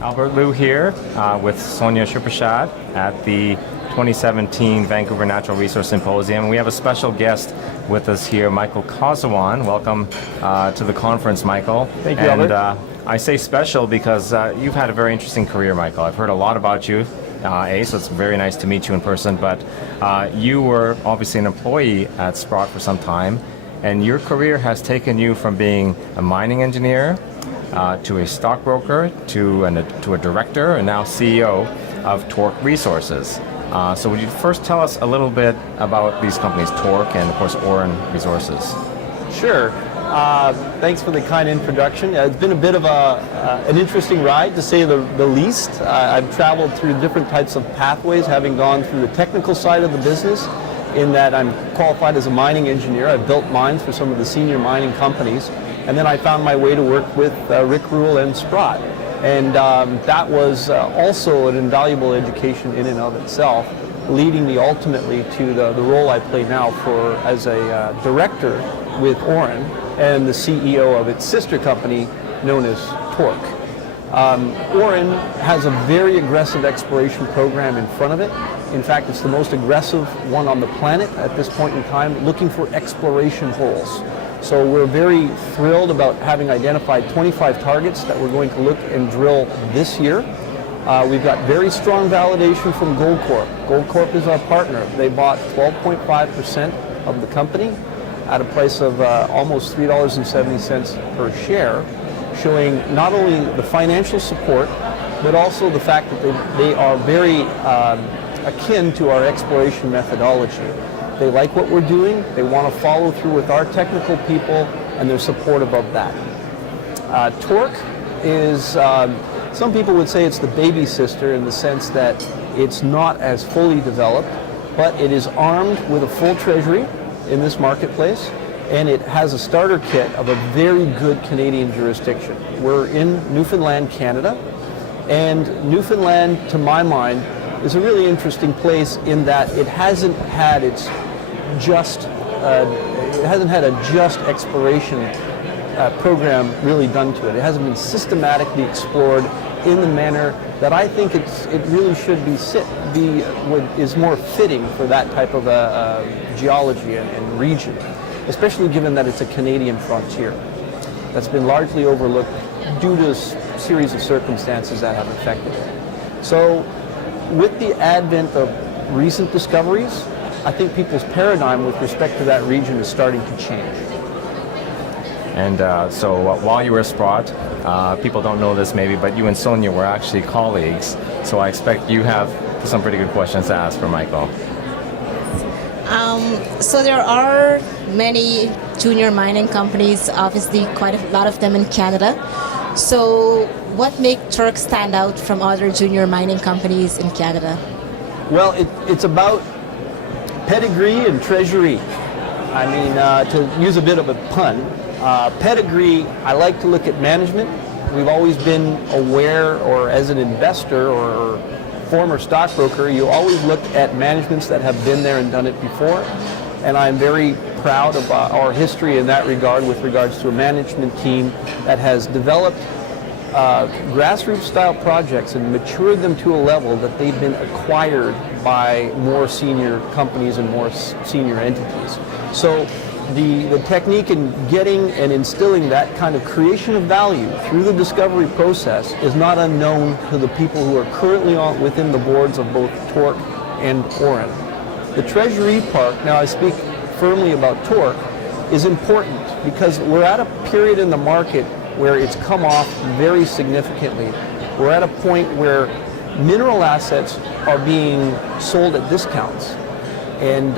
Albert Liu here with Sonia Shirprashad at the 2017 Vancouver Natural Resource Symposium. We have a special guest with us here, Michael Kosowan. Welcome to the conference, Michael. Thank you, Albert. And I say special because you've had a very interesting career, Michael. I've heard a lot about you, so it's very nice to meet you in person, but you were obviously an employee at Sprott for some time, and your career has taken you from being a mining engineer to a stockbroker, to a director, and now CEO of Torq Resources. So would you first tell us a little bit about these companies, Torq and, of course, Auryn Resources? Sure. Thanks for the kind introduction. It's been a bit of an interesting ride, to say the least. I've traveled through different types of pathways, having gone through the technical side of the business, in that I'm qualified as a mining engineer. I've built mines for some of the senior mining companies. And then I found my way to work with Rick Rule and Sprott. And that was also an invaluable education in and of itself, leading me ultimately to the role I play now as a director with Auryn and the CEO of its sister company known as Torq. Auryn has a very aggressive exploration program in front of it. In fact, it's the most aggressive one on the planet at this point in time, looking for exploration holes. So we're very thrilled about having identified 25 targets that we're going to look and drill this year. We've got very strong validation from Goldcorp. Goldcorp is our partner. They bought 12.5% of the company at a price of almost $3.70 per share, showing not only the financial support, but also the fact that they are very akin to our exploration methodology. They like what we're doing, they want to follow through with our technical people, and they're supportive of that. Torq is, some people would say it's the baby sister, in the sense that it's not as fully developed, but it is armed with a full treasury in this marketplace, and it has a starter kit of a very good Canadian jurisdiction. We're in Newfoundland, Canada, and Newfoundland, to my mind, is a really interesting place in that it hasn't had a just exploration program really done to it. It hasn't been systematically explored in the manner that I think it really should is more fitting for that type of geology and region, especially given that it's a Canadian frontier that's been largely overlooked due to a series of circumstances that have affected it. So with the advent of recent discoveries, I think people's paradigm with respect to that region is starting to change. And so while you were at Sprott, people don't know this maybe, but you and Sonia were actually colleagues. So I expect you have some pretty good questions to ask for Michael. So there are many junior mining companies, obviously quite a lot of them in Canada. So what makes Torq stand out from other junior mining companies in Canada? Well, it's about pedigree and treasury. I mean, to use a bit of a pun, pedigree, I like to look at management. We've always been aware, or as an investor or former stockbroker, you always look at managements that have been there and done it before. And I'm very proud of our history in that regard, with regards to a management team that has developed grassroots style projects and matured them to a level that they've been acquired by more senior companies and more senior entities. So the technique in getting and instilling that kind of creation of value through the discovery process is not unknown to the people who are currently within the boards of both Torq and Auryn. The treasury part, now I speak firmly about Torq, is important because we're at a period in the market where it's come off very significantly. We're at a point where mineral assets are being sold at discounts. And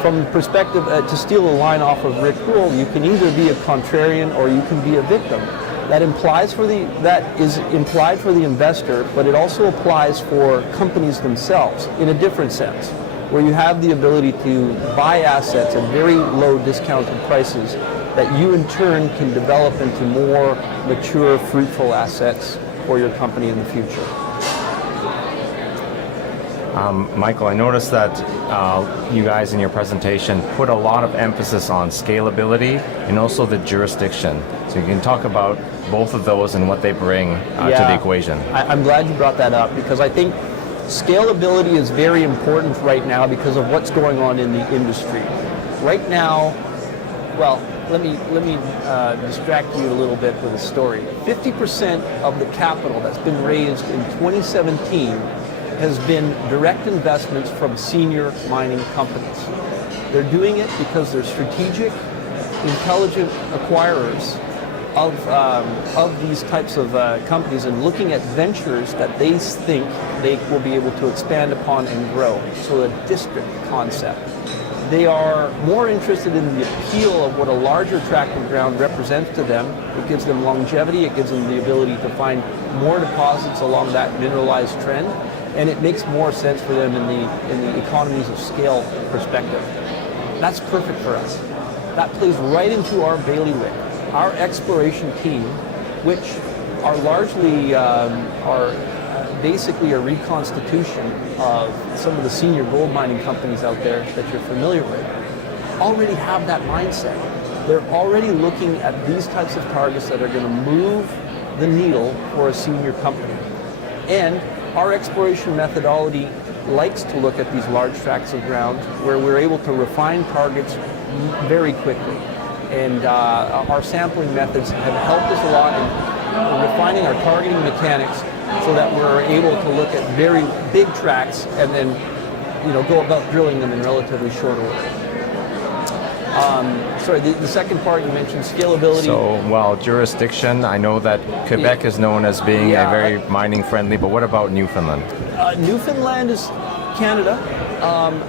from the perspective, to steal a line off of Rick Rule, you can either be a contrarian or you can be a victim. That is implied for the investor, but it also applies for companies themselves in a different sense, where you have the ability to buy assets at very low discounted prices that you in turn can develop into more mature, fruitful assets for your company in the future. Michael, I noticed that you guys in your presentation put a lot of emphasis on scalability and also the jurisdiction. So you can talk about both of those and what they bring to the equation. I'm glad you brought that up, because I think scalability is very important right now because of what's going on in the industry. Right now, well, let me distract you a little bit with a story. 50% of the capital that's been raised in 2017 has been direct investments from senior mining companies. They're doing it because they're strategic, intelligent acquirers of these types of companies and looking at ventures that they think they will be able to expand upon and grow. So a district concept. They are more interested in the appeal of what a larger tract of ground represents to them. It gives them longevity, it gives them the ability to find more deposits along that mineralized trend, and it makes more sense for them in the economies of scale perspective. That's perfect for us. That plays right into our bailiwick. Our exploration team, which are largely basically a reconstitution of some of the senior gold mining companies out there that you're familiar with, already have that mindset. They're already looking at these types of targets that are going to move the needle for a senior company. And our exploration methodology likes to look at these large tracts of ground where we're able to refine targets very quickly. And our sampling methods have helped us a lot in refining our targeting mechanics so that we're able to look at very big tracts and then, go about drilling them in relatively short order. Sorry, the second part you mentioned, scalability. So, jurisdiction, I know that Quebec is known as being a very mining friendly, but what about Newfoundland? Newfoundland is Canada,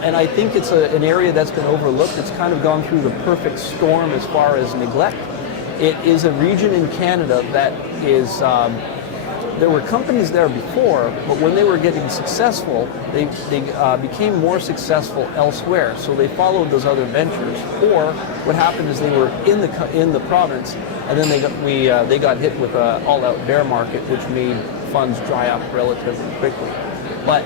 and I think it's an area that's been overlooked. It's kind of gone through the perfect storm as far as neglect. It is a region in Canada that is, there were companies there before, but when they were getting successful, they became more successful elsewhere. So they followed those other ventures. Or what happened is they were in the province, and then they got hit with an all-out bear market, which made funds dry up relatively quickly. But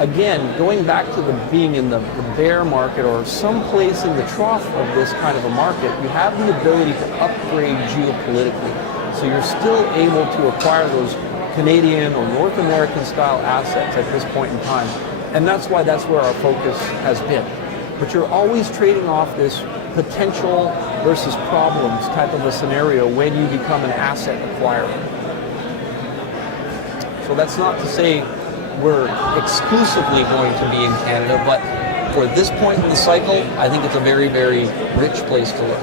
again, going back to being in the bear market or someplace in the trough of this kind of a market, you have the ability to upgrade geopolitically. So you're still able to acquire those Canadian or North American style assets at this point in time. And that's where our focus has been. But you're always trading off this potential versus problems type of a scenario when you become an asset acquirer. So that's not to say we're exclusively going to be in Canada, but for this point in the cycle, I think it's a very, very rich place to look.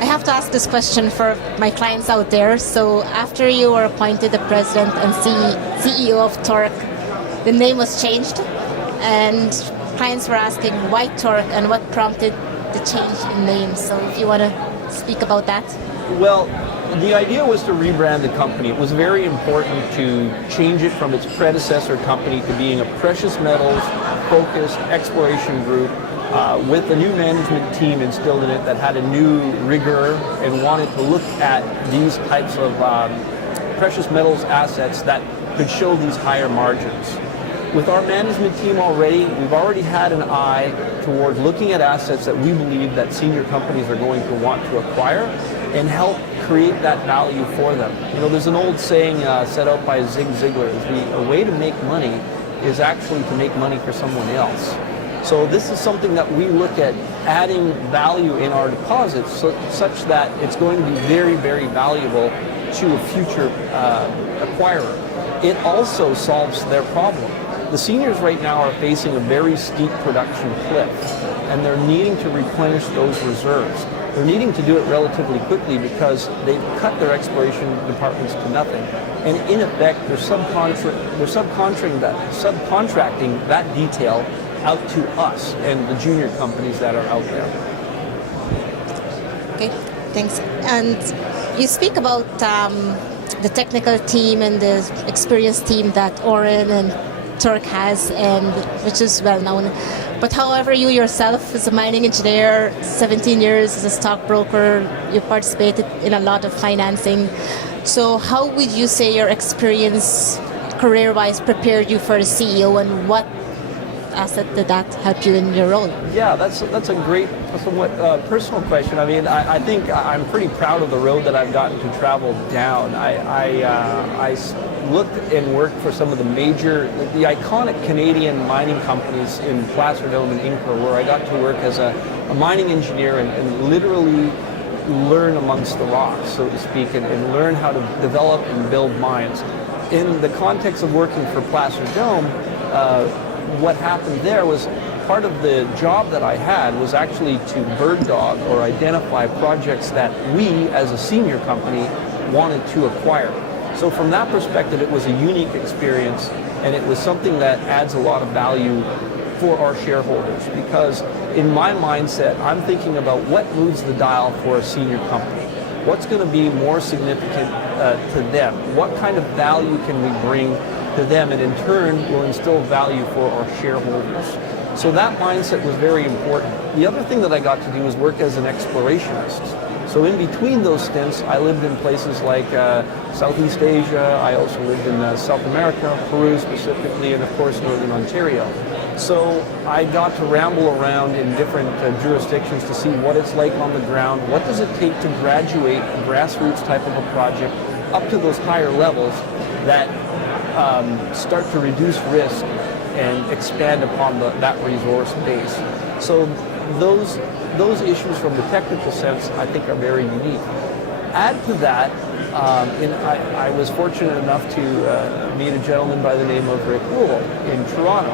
I have to ask this question for my clients out there. So after you were appointed the president and CEO of Torq, the name was changed, and clients were asking why Torq and what prompted the change in name. So if you want to speak about that. Well, the idea was to rebrand the company. It was very important to change it from its predecessor company to being a precious metals focused exploration group with a new management team instilled in it that had a new rigor and wanted to look at these types of precious metals assets that could show these higher margins. With our management team we've already had an eye toward looking at assets that we believe that senior companies are going to want to acquire and help create that value for them. There's an old saying set out by Zig Ziglar, a way to make money is actually to make money for someone else. So this is something that we look at adding value in our deposits such that it's going to be very, very valuable to a future acquirer. It also solves their problem. The seniors right now are facing a very steep production cliff, and they're needing to replenish those reserves. They're needing to do it relatively quickly because they've cut their exploration departments to nothing. And in effect, they're subcontracting that detail out to us and the junior companies that are out there. Okay, thanks. And you speak about the technical team and the experienced team that Auryn and Torq has, and which is well known. But however, you yourself as a mining engineer, 17 years as a stockbroker, you participated in a lot of financing. So how would you say your experience career-wise prepared you for the CEO, and what asset did that help you in your role? Yeah, that's a great, somewhat personal question. I mean, I think I'm pretty proud of the road that I've gotten to travel down. I looked and worked for some of the iconic Canadian mining companies in Placer Dome and Inco, where I got to work as a mining engineer and literally learn amongst the rocks, so to speak, and learn how to develop and build mines. In the context of working for Placer Dome, what happened there was part of the job that I had was actually to bird dog or identify projects that we as a senior company wanted to acquire. So from that perspective, it was a unique experience, and it was something that adds a lot of value for our shareholders, because in my mindset, I'm thinking about what moves the dial for a senior company. What's going to be more significant to them? What kind of value can we bring to them, and in turn will instill value for our shareholders? So that mindset was very important. The other thing that I got to do was work as an explorationist. So in between those stints, I lived in places like Southeast Asia. I also lived in South America, Peru specifically, and of course Northern Ontario. So I got to ramble around in different jurisdictions to see what it's like on the ground. What does it take to graduate a grassroots type of a project up to those higher levels that start to reduce risk and expand upon that resource base. So those issues from the technical sense, I think, are very unique. Add to that, I was fortunate enough to meet a gentleman by the name of Rick Wool in Toronto.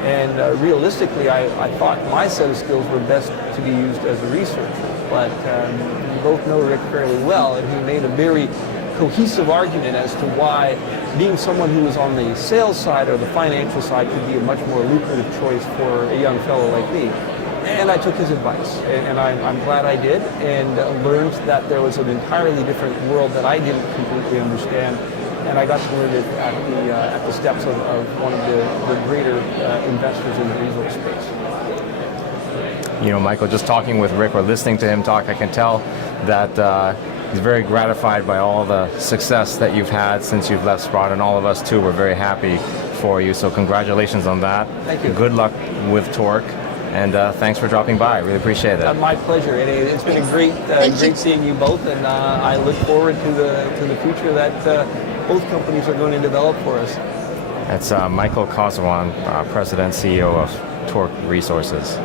And realistically, I thought my set of skills were best to be used as a researcher. But we both know Rick fairly well, and he made a very cohesive argument as to why being someone who was on the sales side or the financial side could be a much more lucrative choice for a young fellow like me. And I took his advice, and I'm glad I did, and learned that there was an entirely different world that I didn't completely understand, and I got to learn it at the steps of one of the greater investors in the resource space. You know, Michael, just talking with Rick or listening to him talk, I can tell that he's very gratified by all the success that you've had since you've left Sprott, and all of us too were very happy for you. So congratulations on that. Thank you. Good luck with Torq, and thanks for dropping by. Really appreciate it. My pleasure. And it's been a great seeing you both, and I look forward to the future that both companies are going to develop for us. That's Michael Kosowan, President CEO of Torq Resources.